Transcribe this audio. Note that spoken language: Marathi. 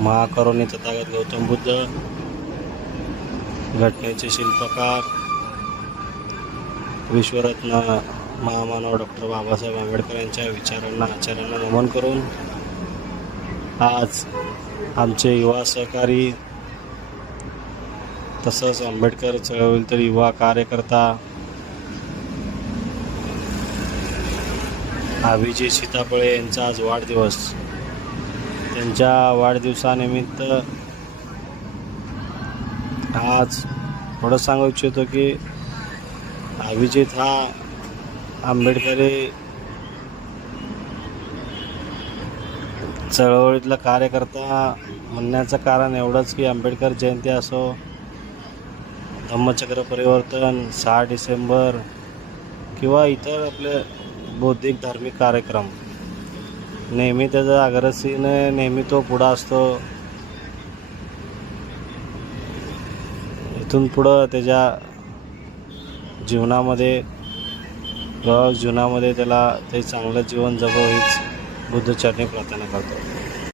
महाकरुणी तथागत गौतम बुद्ध, घटनेचे शिल्पकार विश्वरत्न महामानव डॉक्टर बाबासाहेब आंबेडकर यांच्या विचारांना आचार्यांना नमन करून आज आमचे युवा सहकारी तसंच आंबेडकर चळवळीतील युवा कार्यकर्ता अभिजित सीताफळे यांचा आज वाढदिवस. त्यांच्या वाढदिवसानिमित्त आज थोडं सांगू इच्छितो की अभिजित हा आंबेडकरी चळवळीतला कार्यकर्ता म्हणण्याचं कारण एवढंच की आंबेडकर जयंती असो, धम्मचक्र परिवर्तन, 6 डिसेंबर किंवा इतर आपले बौद्धिक धार्मिक कार्यक्रम, नेहमी त्याचा अग्रेसीने नेहमी तो पुढं असतो. इथून पुढं त्याच्या जीवनामध्ये त्याला ते चांगलं जीवन जगो हीच बुद्धचरणी प्रार्थना करतो.